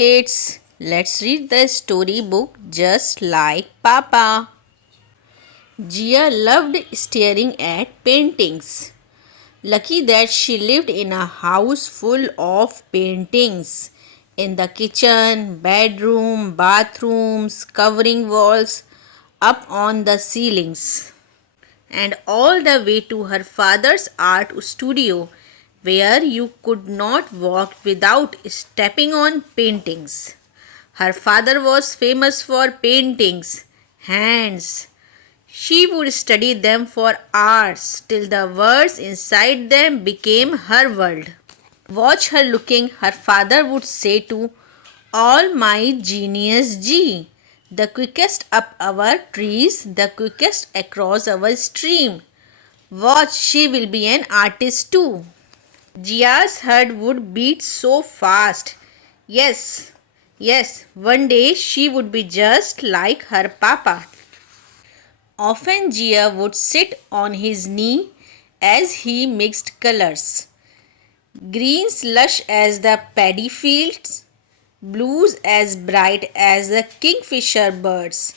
kids, let's read the storybook just like Papa. Gia loved staring at paintings. Lucky that she lived in a house full of paintings. In the kitchen, bedroom, bathrooms, covering walls, up on the ceilings, and all the way to her father's art studio, where you could not walk without stepping on paintings. Her father was famous for paintings, hands. She would study them for hours till the words inside them became her world. Watch her looking, her father would say to all my genius G. The quickest up our trees, the quickest across our stream. Watch, she will be an artist too. Gia's heart would beat so fast. Yes, yes, one day she would be just like her papa. Often Gia would sit on his knee as he mixed colors. Greens lush as the paddy fields, blues as bright as the kingfisher birds,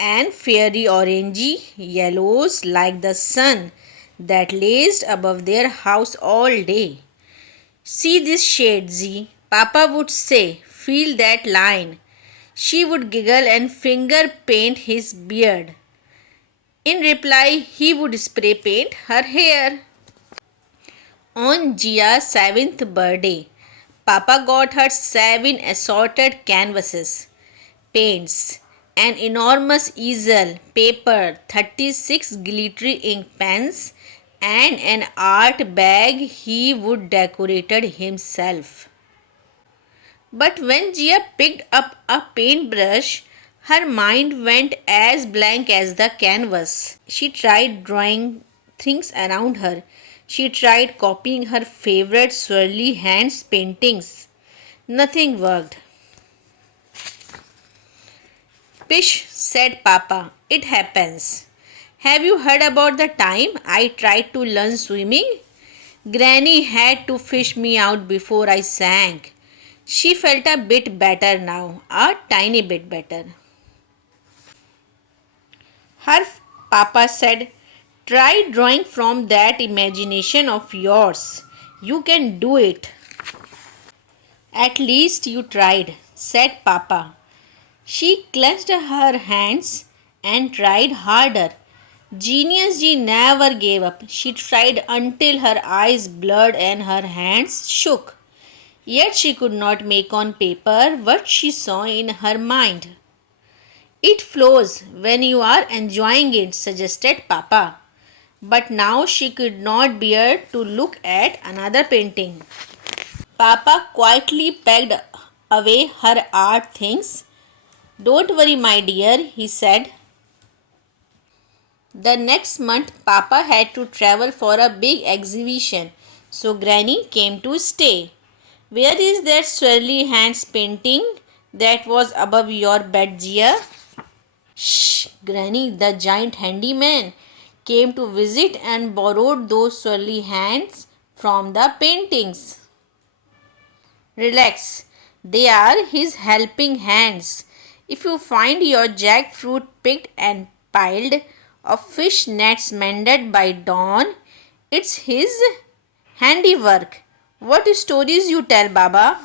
and fiery orangey yellows like the sun that blazed above their house all day. See this shade, Z, Papa would say. Feel that line. She would giggle and finger paint his beard. In reply, he would spray paint her hair. On Gia's 7th birthday, Papa got her 7 assorted canvases, paints, an enormous easel, paper, 36 glittery ink pens, and an art bag he would decorated himself. But when Gia picked up a paintbrush, her mind went as blank as the canvas. She tried drawing things around her. She tried copying her favorite swirly hands paintings. Nothing worked. Pish, said Papa, it happens. Have you heard about the time I tried to learn swimming? Granny had to fish me out before I sank. She felt a bit better now, a tiny bit better. Her papa said, try drawing from that imagination of yours. You can do it. At least you tried, said Papa. She clenched her hands and tried harder. Genius G never gave up. She tried until her eyes blurred and her hands shook. Yet she could not make on paper what she saw in her mind. It flows when you are enjoying it, suggested Papa. But now she could not bear to look at another painting. Papa quietly packed away her art things. Don't worry, my dear, he said. The next month, Papa had to travel for a big exhibition, so Granny came to stay. Where is that swirly hands painting that was above your bed, Gia? Shh, Granny, the giant handyman came to visit and borrowed those swirly hands from the paintings. Relax, they are his helping hands. If you find your jackfruit picked and piled, or fish nets mended by dawn, it's his handiwork. What stories you tell, Baba?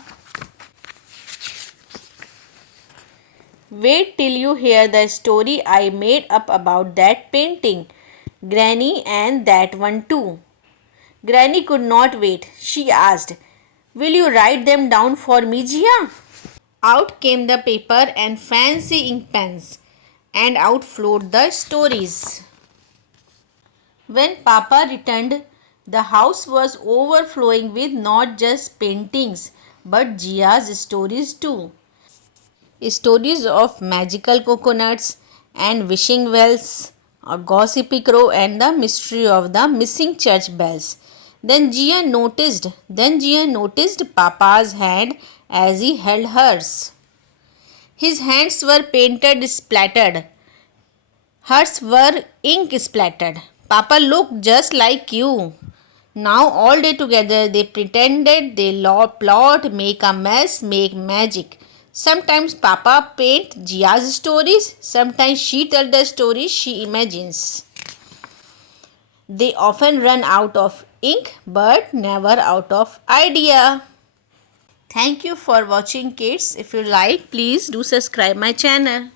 Wait till you hear the story I made up about that painting, Granny, and that one too. Granny could not wait. She asked, will you write them down for me, Gia? Out came the paper and fancy ink pens, and out flowed the stories. When Papa returned, the house was overflowing with not just paintings but Gia's stories too. Stories of magical coconuts and wishing wells, a gossipy crow, and the mystery of the missing church bells. Then Gia noticed Papa's hand as he held hers. His hands were painted splattered. Hers were ink splattered. Papa looked just like you. Now all day together they pretended they plot, make a mess, make magic. Sometimes Papa paints Jia's stories, sometimes she tells the stories she imagines. They often run out of ink but never out of idea. Thank you for watching, kids. If you like, please do subscribe my channel.